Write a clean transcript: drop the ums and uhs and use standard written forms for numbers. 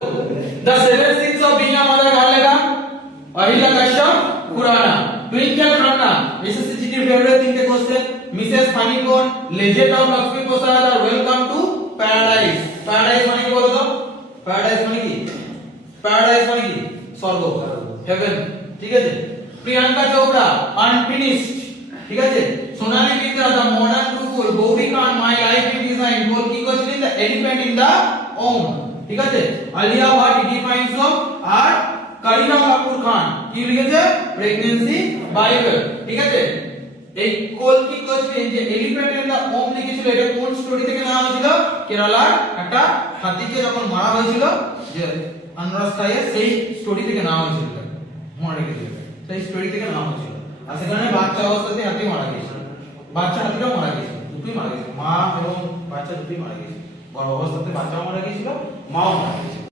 The seven sins of being a mother কার লেখা? অহিলা কাশ্যপ খুরানা। টুইঙ্কেল খান্না এসএসসি জিডির ফেভারিট তিনটে কোশ্চেন। মিসেস ফানিকন, লেজেন্ড অফ লক্ষ্মী প্রসাদ আর ওয়েলকাম টু প্যারাডাইস। প্যারাডাইস মানে কি বলো তো? প্যারাডাইস মানে কি? প্যারাডাইস মানে কি? স্বর্গ, হেভেন। ঠিক আছে। প্রিয়াঙ্কা চোপড়া আনফিনিশড। ঠিক আছে। সোনালী মিত্রা দ্য মডার্ন টুকুল। Gauri Khan my life in design. গোলকি Koechlin the elephant in the womb. ঠিক আছে। আলিয়া ভাট ডিফাইন্স অফ আর কারিনা কাপুর খান কি লিখেছে? Pregnancy Bible. ঠিক আছে। এই কলকি কোশ্চেন যে এলিফ্যান্ট ইন দা ওম লিখেছিল এটা কোন স্টোরি থেকে নেওয়া হয়েছিল? কেরালার একটা হাতিকে যখন মারা হয়েছিল যে আনরাস্তায় সেই স্টোরি থেকে নেওয়া হয়েছিল। মনে রেখেছিল সেই স্টোরি থেকে নেওয়া হয়েছিল। আর সেখানে বাচ্চা অবস্থাতে হাতি মারা গিয়েছিল। বাচ্চা হাতিটাও মারা গিয়েছিল, দুটোই মারা গিয়েছিল, মা এবং বাচ্চা দুটোই মারা গিয়েছিল। বড় অবস্থাতে বাচ্চাও মারা গিয়েছিল, মাও মারা গিয়েছিল।